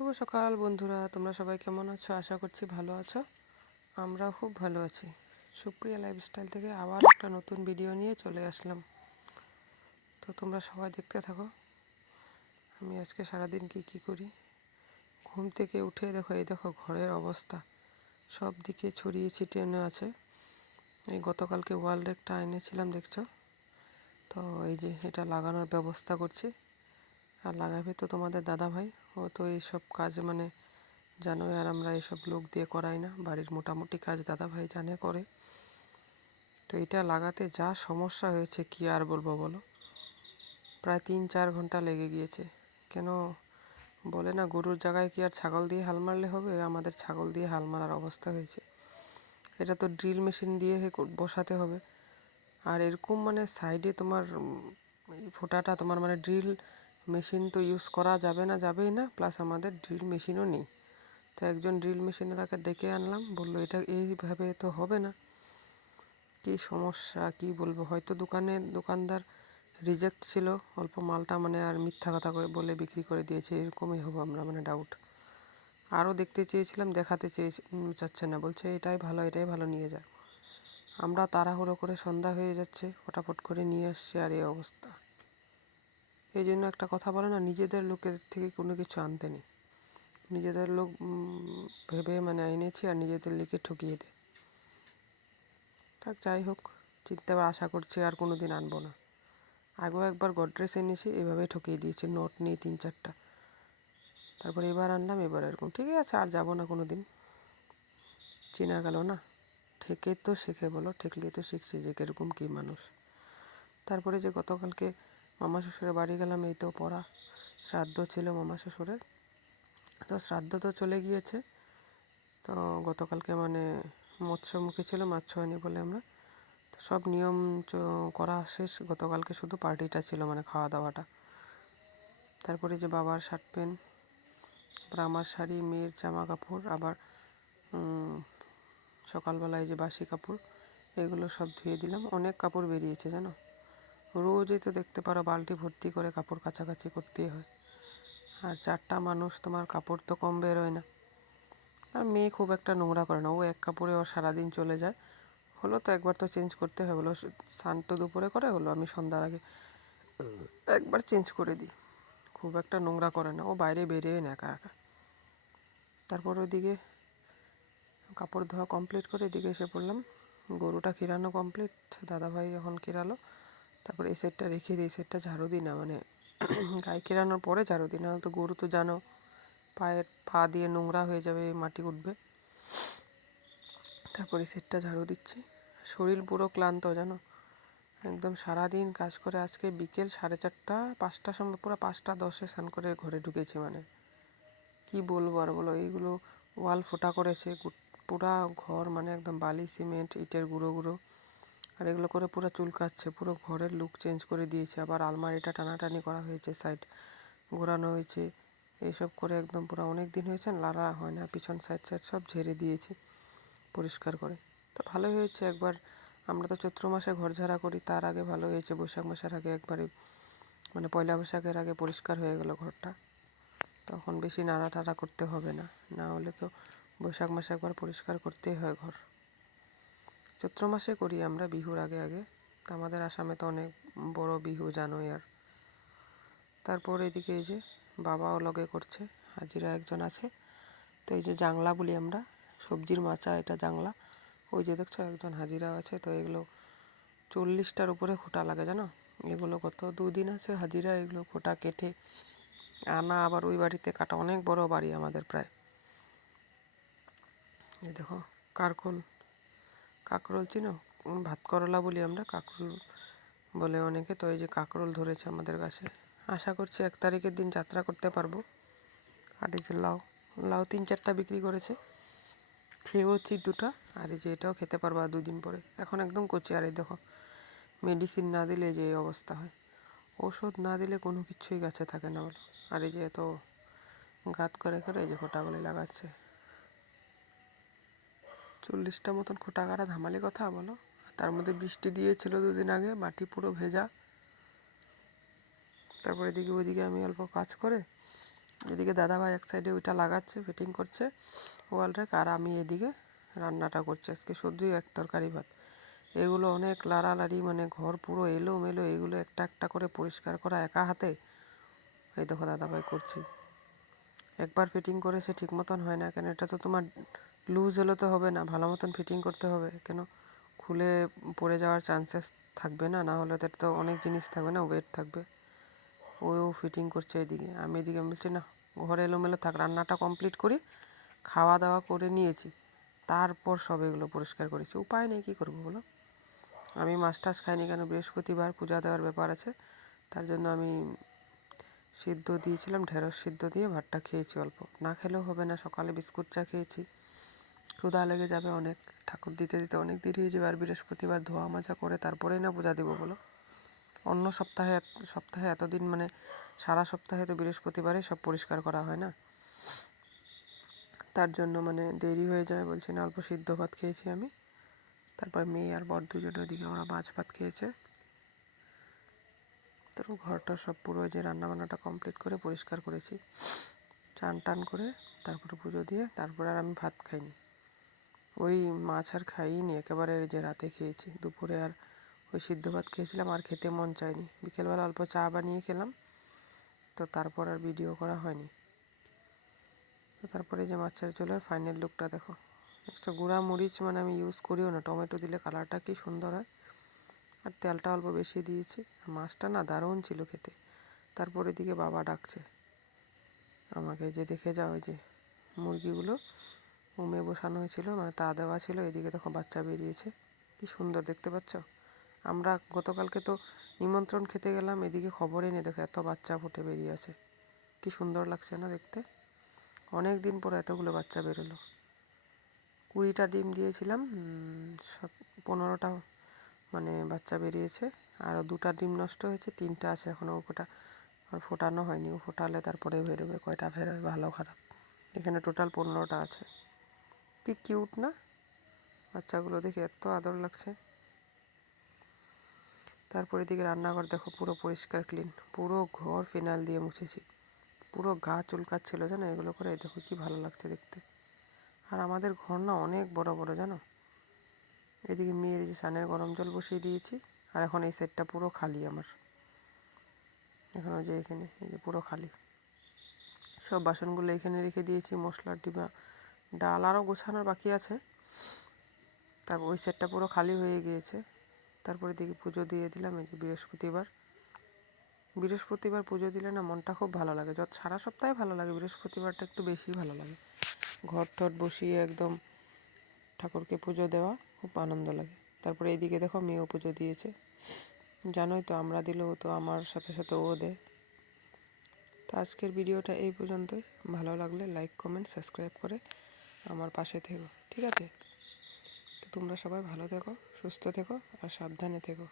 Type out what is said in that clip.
শুভ সকাল বন্ধুরা, তোমরা সবাই কেমন আছো? আশা করছি ভালো আছো। আমরাও খুব ভালো আছি। সুপ্রিয়া লাইফস্টাইল থেকে আবার একটা নতুন ভিডিও নিয়ে চলে আসলাম। তো তোমরা সবাই দেখতে থাকো আমি আজকে সারাদিন কি করি। ঘুম থেকে উঠে দেখো, এই দেখো ঘরের অবস্থা সব দিকে ছড়িয়ে ছিটিয়ে আছে। এই গতকালকে ওয়াল রেকটা এনেছিলাম, দেখছো তো? এই যে এটা লাগানোর ব্যবস্থা করছি। আর লাগাবে তো তোমাদের দাদা ভাই। ও তো এইসব কাজ জানোই, আর আমরা এইসব লোক দিয়ে করাই না। বাড়ির মোটামুটি কাজ দাদা ভাই জানে করে। তো এটা লাগাতে যা সমস্যা হয়েছে কি আর বলবো বলো। প্রায় 3-4 ঘন্টা লেগে গিয়েছে। কেন বলে না, গরুর জায়গায় কি আর ছাগল দিয়ে হাল মারলে হবে? আমাদের ছাগল দিয়ে হাল মারার অবস্থা হয়েছে। এটা তো ড্রিল মেশিন দিয়ে বসাতে হবে। আর এরকম সাইডে তোমার এই ফোঁটাটা তোমার ড্রিল মেশিন তো ইউজ করা যাবেই না, প্লাস আমাদের ড্রিল মেশিনও নেই। তো একজন ড্রিল মেশিনেরাকে ডেকে আনলাম, বললো এটা এইভাবে তো হবে না। কি সমস্যা কি বলবো। হয়তো দোকানদার রিজেক্ট ছিল, অল্প মালটা আর মিথ্যা কথা করে বলে বিক্রি করে দিয়েছে, এরকমই হবো আমরা, ডাউট। আরও দেখতে চেয়েছিলাম, দেখাতে চাচ্ছে না, বলছে এটাই ভালো নিয়ে যায়। আমরা তাড়াহুড়ো করে, সন্ধ্যা হয়ে যাচ্ছে, ফটাফট করে নিয়ে আসছি, আর এই অবস্থা। এই জন্য একটা কথা বলে না, নিজেদের লোকের থেকে কোনো কিছু আনতে নেই। নিজেদের লোক ভেবে এনেছি, আর নিজেদের লিখে ঠকিয়ে দেয়। থাক, যাই হোক, চিনতে আশা করছি আর কোনো দিন আনবো না। আগেও একবার গডরেজ এনেছি, এভাবে ঠকিয়ে দিয়েছি, নোট নিয়ে 3-4টা। তারপর এবার আনলাম, এবার এরকম। ঠিকই আছে, আর যাবো না কোনো দিন। চেনা গেল না। ঠেকে তো শেখে বলো, ঠেকলে তো শিখছি যে কীরকম কী মানুষ। তারপরে যে গতকালকে মামা শ্বশুরের বাড়ি গেলাম, এই তো পড়া শ্রাদ্ধ ছিল মামা শ্বশুরের। তো শ্রাদ্ধ তো চলে গিয়েছে। তো গতকালকে মৎস্যমুখী ছিল, মাছ হয়নি বলে আমরা তো সব নিয়ম করা শেষ। গতকালকে শুধু পার্টিটা ছিল, খাওয়া দাওয়াটা। তারপরে যে বাবার শার্ট প্যান্ট, তারপর আমার শাড়ি, মেয়ের জামা কাপড়, আবার সকালবেলায় যে বাসি কাপড়, এগুলো সব ধুয়ে দিলাম। অনেক কাপড় বেরিয়েছে জানো। রোজই তো দেখতে পারো বালতি ভর্তি করে কাপড় কাচাকাচি করতেই হয়। আর 4টা মানুষ, তোমার কাপড় তো কম বেরোয় না। আর মেয়ে খুব একটা নোংরা করে না, ও এক কাপড়ে ওর সারাদিন চলে যায়। হলো তো একবার তো চেঞ্জ করতে হয়, বলো। স্নান তো দুপুরে করে, হলো আমি সন্ধ্যার আগে একবার চেঞ্জ করে দিই। খুব একটা নোংরা করে না, ও বাইরে বেরিয়ে না একা একা। তারপর ওইদিকে কাপড় ধোয়া কমপ্লিট করে এদিকে এসে পড়লাম। গরুটা কিরানো কমপ্লিট, দাদাভাই এখন কিরালো। তারপর এই সেটটা রেখে দিই, এই সেটটা ঝাড়ু দিই না, গায়ে কিরানোর পরে ঝাড়ু দিই, নাহলে তো গরু তো জানো পায়ের পা দিয়ে নোংরা হয়ে যাবে, মাটি উঠবে। তারপরে সেটটা ঝাড়ু দিচ্ছি। শরীর পুরো ক্লান্ত জানো, একদম সারাদিন কাজ করে। আজকে বিকেল 4:30-5টার সময়, পুরো 5:10 স্নান করে ঘরে ঢুকেছি। কি বলবো আর বলো। এইগুলো ওয়াল ফোটা করেছে, পুরা ঘর একদম বালি সিমেন্ট ইটের গুঁড়ো গুঁড়ো। আর এগুলো করে পুরো চুলকাচ্ছে, পুরো ঘরের লুক চেঞ্জ করে দিয়েছে। আবার আলমারিটা টানাটানি করা হয়েছে, সাইড ঘোরানো হয়েছে। এইসব করে একদম পুরো অনেক দিন হয়েছে, লাড়া হয় না, পিছন সাইড সব ঝেড়ে দিয়েছি পরিষ্কার করে। তো ভালোই হয়েছে। একবার আমরা তো চৈত্র মাসে ঘর ঝাড়া করি, তার আগে ভালো হয়েছে। বৈশাখ মাসের আগে একবারে, পয়লা বৈশাখের আগে পরিষ্কার হয়ে গেল ঘরটা। তখন বেশি নাড়া টাড়া করতে হবে না, না হলে তো বৈশাখ মাসে একবার পরিষ্কার করতেই হয় ঘর। চৈত্র মাসে করি আমরা, বিহুর আগে আগে। তো আমাদের আসামে তো অনেক বড় বিহু, জানোই। আর তারপর এদিকে এই যে বাবাও লগে করছে, হাজিরা একজন আছে। তো এই যে জাংলা বলি আমরা, সবজির মাচা, এটা জাংলা। ওই যে দেখছো একজন হাজিরাও আছে। তো এগুলো 40টার উপরে খোঁটা লাগে জানো। এগুলো গত 2 দিন আছে হাজিরা, এগুলো খোঁটা কেটে আনা, আবার ওই বাড়িতে কাটা। অনেক বড় বাড়ি আমাদের প্রায়। এই দেখো কাকরোল চিনো? ভাত করলা বলি আমরা, কাকরোল বলে অনেকে। তো এই যে কাকরোল ধরেছে আমাদের কাছে। আশা করছি 1 তারিখের দিন যাত্রা করতে পারবো। আর এই যে লাউ 3-4টা বিক্রি করেছে, খেয়েওছি 2টা। আর এই যে এটাও খেতে পারবো আর 2 দিন পরে। এখন একদম কচি। আর এই দেখো, মেডিসিন না দিলে যে এই অবস্থা হয়, ওষুধ না দিলে কোনো কিছুই গাছে থাকে না বলো। আর এই যে এত গাত করে করে এই যে খোঁটাগুলি লাগাচ্ছে। 40টা মতন খোঁটা কাটা, ধামালি কথা বলো। তার মধ্যে বৃষ্টি দিয়েছিল 2 দিন আগে, মাটি পুরো ভেজা। তারপরে ওইদিকে আমি অল্প কাজ করে এদিকে দাদাভাই এক সাইডে ওইটা লাগাচ্ছে, ফিটিং করছে ওয়াল র্যাক, আর আমি এদিকে রান্নাটা করছি। আজকে সবজি এক তরকারি ভাত। এগুলো অনেক লাড়ালাড়ি, মানে ঘর পুরো এলোমেলো, এগুলো একটা একটা করে পরিষ্কার করা একা হাতে। এই দেখো দাদাভাই করছি। একবার ফিটিং করেছে ঠিক মতন হয় না, কেন এটা তো তোমার লুজ হলে তো হবে না, ভালো মতন ফিটিং করতে হবে, কেন খুলে পড়ে যাওয়ার চান্সেস থাকবে না, না হলে তো অনেক জিনিস থাকবে না, ওয়েট থাকবে। ও ফিটিং করছে এদিকে, আমি এদিকে বলছি না ঘরে এলোমেলো থাক, রান্নাটা কমপ্লিট করি। খাওয়া দাওয়া করে নিয়েছি, তারপর সব এগুলো পরিষ্কার করেছি। উপায় নেই, কী করবো বলো। আমি মাছ টাছ খাইনি, কেন বৃহস্পতিবার পূজা দেওয়ার ব্যাপার আছে, তার জন্য আমি সিদ্ধ দিয়েছিলাম, ঢেঁড়স সিদ্ধ দিয়ে ভাতটা খেয়েছি অল্প। না খেলেও হবে না, সকালে বিস্কুট চা খেয়েছি, ক্ষুধা লেগে যাবে অনেক। ঠাকুর দিতে দিতে অনেক দেরি হয়ে যাবে, আর বৃহস্পতিবার ধোয়া মাজা করে তারপরেই না পূজা দেবো বলো। অন্য সপ্তাহে এতদিন, মানে সারা সপ্তাহে তো বৃহস্পতিবারে সব পরিষ্কার করা হয় না, তার জন্য মানে দেরি হয়ে যায়। বলছি না, অল্প সিদ্ধ ভাত খেয়েছি আমি। তারপর মেয়ে আর বর দুজন ওদিকে ওরা মাছ ভাত খেয়েছে। তো ঘরটা সব পুরো যে রান্নাবান্নাটা কমপ্লিট করে পরিষ্কার করেছি, চান টান করে তারপরে পুজো দিয়ে, তারপরে আর আমি ভাত খাইনি। ওই মাছ আর খাইনি, একেবারে যে রাতে খেয়েছি। দুপুরে আর ওই সিদ্ধ ভাত খেয়েছিলাম, আর খেতে মন চায়নি। বিকেলবেলা অল্প চা বানিয়ে খেলাম, তো তারপর আর ভিডিও করা হয়নি। তো তারপরে যে মাছের ঝোলের ফাইনাল লুকটা দেখো। একটা গুঁড়া মরিচ মানে আমি ইউজ করিও না, টমেটো দিলে কালারটা কি সুন্দর হয়। আর তেলটা অল্প বেশি দিয়েছি। মাছটা না দারুণ ছিল খেতে। তারপর এদিকে বাবা ডাকছে আমাকে, যে দেখে যাও, ওই যে মুরগিগুলো উমে বসানো হয়েছিল, মানে তা দেওয়া ছিল। এদিকে দেখো বাচ্চা বেরিয়েছে, কি সুন্দর দেখতে পাচ্ছ। আমরা গতকালকে তো নিমন্ত্রণ খেতে গেলাম, এদিকে খবরই নেই, দেখো এত বাচ্চা ফুটে বেরিয়ে আছে, কি সুন্দর লাগছে না দেখতে। অনেক দিন পর এতগুলো বাচ্চা বেরোলো। 20টা ডিম দিয়েছিলাম, 15টা মানে বাচ্চা বেরিয়েছে। আর 2টা ডিম নষ্ট হয়েছে, 3টা আছে এখনও, ওটা আর ফোটানো হয়নি। ও ফোটালে তারপরে বেরোবে, কয়টা বেরোয় ভালো খারাপ। এখানে টোটাল 15টা আছে। কি কিউট না বাচ্চাগুলো, দেখে এত আদর লাগছে। তারপরে দিকে রান্নাঘর দেখো পুরো পরিষ্কার ক্লিন, পুরো ঘর ফিনাইল দিয়ে মুছেছি। পুরো গা চুলকাচ্ছিল জানো এগুলো করে, দেখো কি ভালো লাগছে দেখতে। আর আমাদের ঘর না অনেক বড় বড় জানো। এদিকে মেয়ের যে স্নানের গরম জল বসিয়ে দিয়েছি, আর এখন এই সেটটা পুরো খালি আমার। এখনও যে এখানে এই যে পুরো খালি, সব বাসনগুলো এখানে রেখে দিয়েছি। মশলার ডিবা, ডাল আরও গোছানোর বাকি আছে। তারপর ওই সেটটা পুরো খালি হয়ে গিয়েছে। তারপরে দিকে পুজো দিয়ে দিলাম। এই যে বৃহস্পতিবার পুজো দিলে না মনটা খুব ভালো লাগে। সারা সপ্তাহে ভালো লাগে, বৃহস্পতিবারটা একটু বেশি ভালো লাগে। ঘর টট বসিয়ে একদম ঠাকুরকে পুজো দেওয়া খুব আনন্দ লাগে। তারপরে এইদিকে দেখো মেয়েও পুজো দিয়েছে। জানোই তো, আমরা দিলেও তো আমার সাথে সাথে ও দেয়। তো আজকের ভিডিওটা এই পর্যন্তই। ভালো লাগলে লাইক কমেন্ট সাবস্ক্রাইব করে আমার পাশে থেকো, ঠিক আছে? তো তোমরা সবাই ভালো থেকো, সুস্থ থেকো আর সাবধানে থেকো।